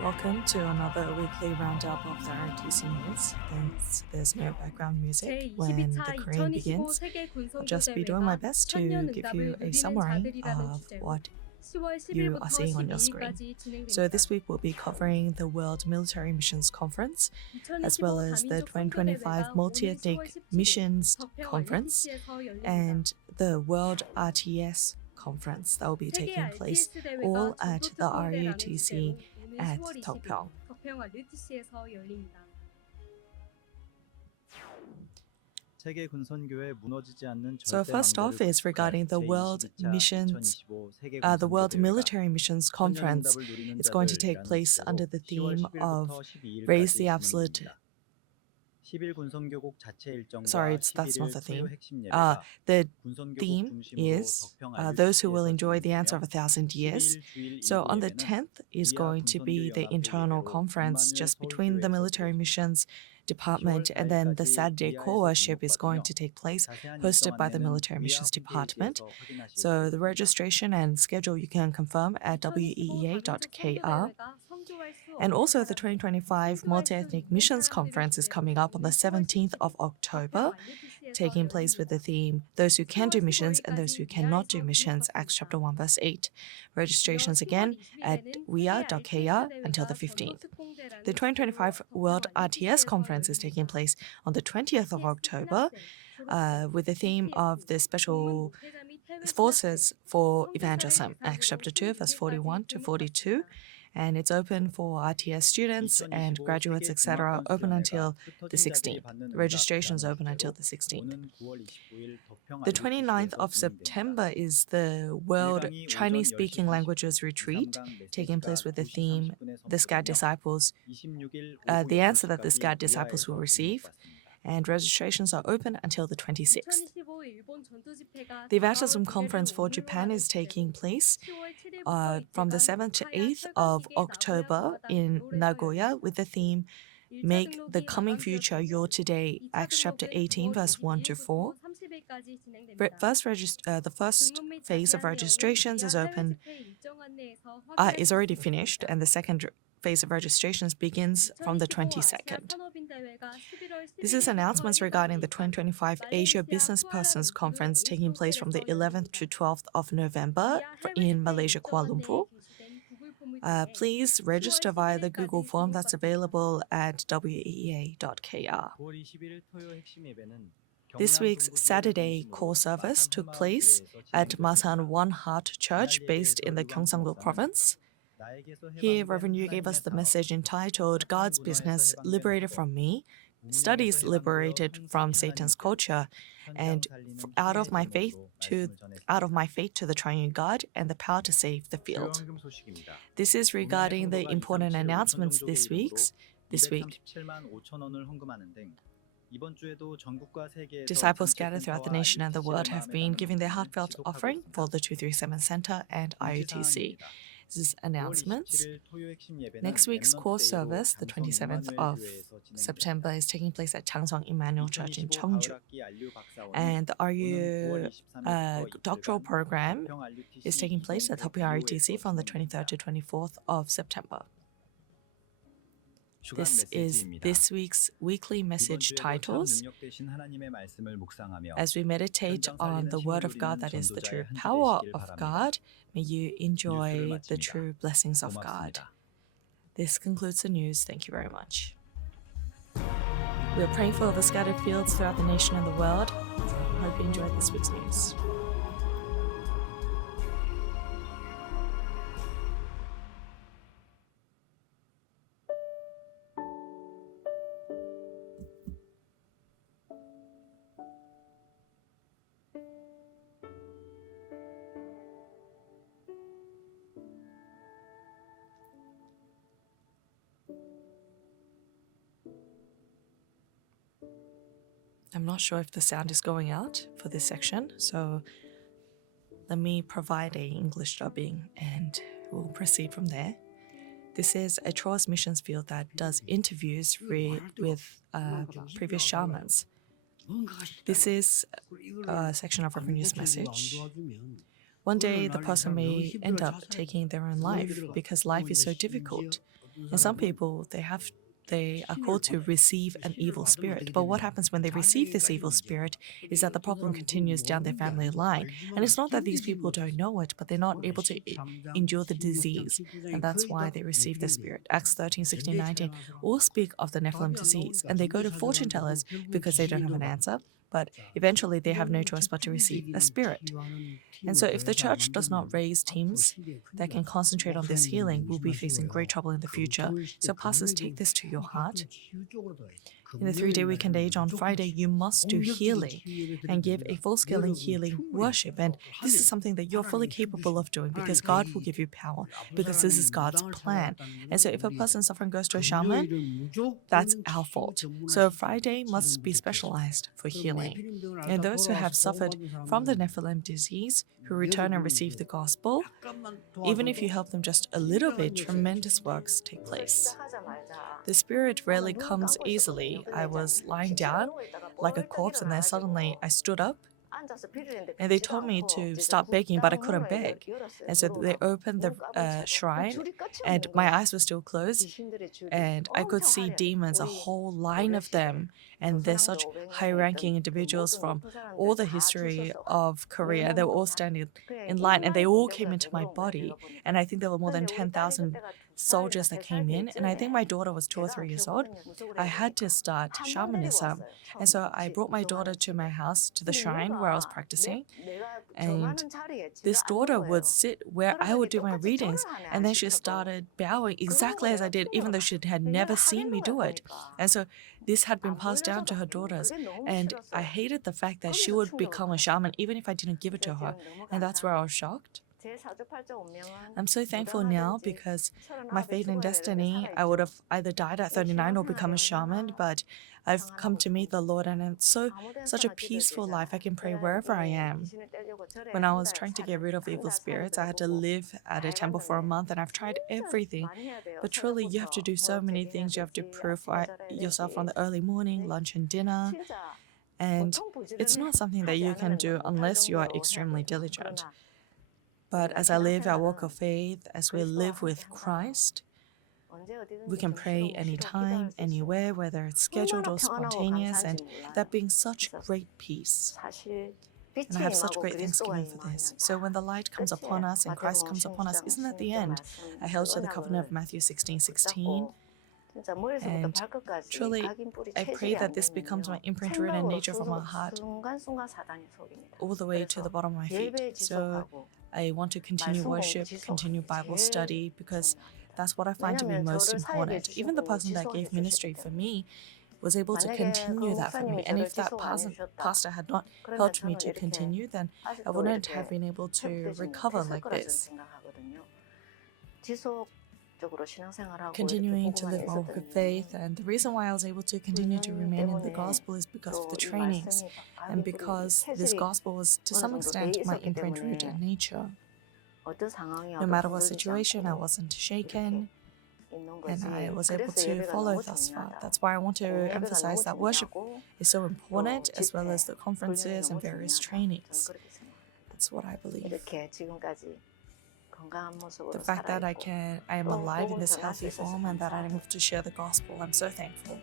Welcome to another weekly roundup of the RTC news. Since there's no background music when the Korean begins, I'll just be doing my best to give you a summary of what you are seeing on your screen. So this week we'll be covering the World Military Missions Conference, as well as the 2025 Multi-Ethnic Missions Conference, and the World RTS Conference that will be taking place all at the RUTC at Tokpyeong. So first off is regarding the World Military Missions Conference. It's going to take place under the theme of Raise the Absolute. Sorry, that's not the theme. The theme is those who will enjoy the answer of 1,000 years. So on the 10th is going to be the internal conference just between the military missions department, and then the Saturday core worship is going to take place, hosted by the military missions department. So the registration and schedule you can confirm at weea.kr. And also the 2025 Multi-Ethnic Missions Conference is coming up on the 17th of October, taking place with the theme Those Who Can Do Missions and Those Who Cannot Do Missions, Acts chapter 1 verse 8. Registrations again at weea.kr until the 15th. The 2025 World RTS Conference is taking place on the 20th of October with the theme of the Special Forces for Evangelism, Acts chapter 2 verse 41 to 42. And it's open for RTS students and graduates, etc., open until the 16th. Registration is open until the 16th. The 29th of September is the World Chinese-Speaking Languages Retreat, taking place with the theme, the Scout Disciples, the answer that the Scout Disciples will receive. And registrations are open until the 26th. The Evangelism Conference for Japan is taking place from the 7th to 8th of October in Nagoya with the theme Make the Coming Future Your Today, Acts chapter 18, verse 1 to 4. The first phase of registrations is already finished, and the second phase of registrations begins from the 22nd. This is announcements regarding the 2025 Asia Business Persons Conference taking place from the 11th to 12th of November in Malaysia, Kuala Lumpur. Please register via the Google form that's available at weea.kr. This week's Saturday core service took place at Masan One Heart Church based in the Gyeongsang-do province. Here, Reverend Yu gave us the message entitled God's Business, Liberated from Me, Studies Liberated from Satan's Culture, and out of my faith to the triune God and the power to save the field. This is regarding the important announcements this week. Disciples scattered throughout the nation and the world have been giving their heartfelt offering for the 237 Center and IOTC. This is announcements. Next week's core service, the 27th of September, is taking place at Changsong Emmanuel Church in Cheongju. And the RU doctoral program is taking place at Tokpyeong RUTC from the 23rd to 24th of September. This is this week's weekly message titles. As we meditate on the Word of God, that is the true power of God, may you enjoy the true blessings of God. This concludes the news. Thank you very much. We are praying for the scattered fields throughout the nation and the world. Hope you enjoyed this week's news. I'm not sure if the sound is going out for this section, so let me provide a English dubbing and we'll proceed from there. This is a Troas missions field that does interviews with previous shamans. This is a section of Reverend Yu's message. One day, the person may end up taking their own life because life is so difficult. And some people, they are called to receive an evil spirit. But what happens when they receive this evil spirit is that the problem continues down their family line. And it's not that these people don't know it, but they're not able to endure the disease. And that's why they receive the spirit. Acts 13, 16, 19 all speak of the Nephilim disease. And they go to fortune tellers because they don't have an answer. But eventually they have no choice but to receive a spirit. And so if the church does not raise teams that can concentrate on this healing, we'll be facing great trouble in the future. So pastors, take this to your heart. In the 3-day weekend age on Friday, you must do healing and give a full-scale healing worship. And this is something that you're fully capable of doing because God will give you power, because this is God's plan. And so if a person suffering goes to a shaman, that's our fault. So Friday must be specialized for healing. And those who have suffered from the Nephilim disease, who return and receive the gospel, even if you help them just a little bit, tremendous works take place. The spirit rarely comes easily. I was lying down like a corpse, and then suddenly I stood up. And they told me to stop begging, but I couldn't beg. And so they opened the shrine, and my eyes were still closed, and I could see demons, a whole line of them. And they're such high-ranking individuals from all the history of Korea. They were all standing in line, and they all came into my body. And I think there were more than 10,000 soldiers that came in. And I think my daughter was 2 or 3 years old. I had to start shamanism. And so I brought my daughter to my house, to the shrine where I was practicing. And this daughter would sit where I would do my readings, and then she started bowing exactly as I did, even though she had never seen me do it. And so this had been passed down to her daughters. And I hated the fact that she would become a shaman even if I didn't give it to her. And that's where I was shocked. I'm so thankful now because my fate and destiny, I would have either died at 39 or become a shaman, but I've come to meet the Lord, and it's such a peaceful life. I can pray wherever I am. When I was trying to get rid of evil spirits, I had to live at a temple for a month, and I've tried everything. But truly, you have to do so many things. You have to purify yourself from the early morning, lunch and dinner. And it's not something that you can do unless you are extremely diligent. But as I live our walk of faith, as we live with Christ, we can pray anytime, anywhere, whether it's scheduled or spontaneous, and that brings such great peace. And I have such great thanksgiving for this. So when the light comes upon us and Christ comes upon us, isn't that the end? I held to the covenant of Matthew 16:16. And truly, I pray that this becomes my imprint-ridden nature from my heart all the way to the bottom of my feet. So I want to continue worship, continue Bible study, because that's what I find to be most important. Even the person that gave ministry for me was able to continue that for me. And if that pastor had not helped me to continue, then I wouldn't have been able to recover like this. Continuing to live my walk of faith, and the reason why I was able to continue to remain in the gospel is because of the trainings, and because this gospel was to some extent my imprint-rooted nature. No matter what situation, I wasn't shaken, and I was able to follow thus far. That's why I want to emphasize that worship is so important, as well as the conferences and various trainings. That's what I believe. The fact that I am alive in this healthy form and that I'm able to share the gospel, I'm so thankful.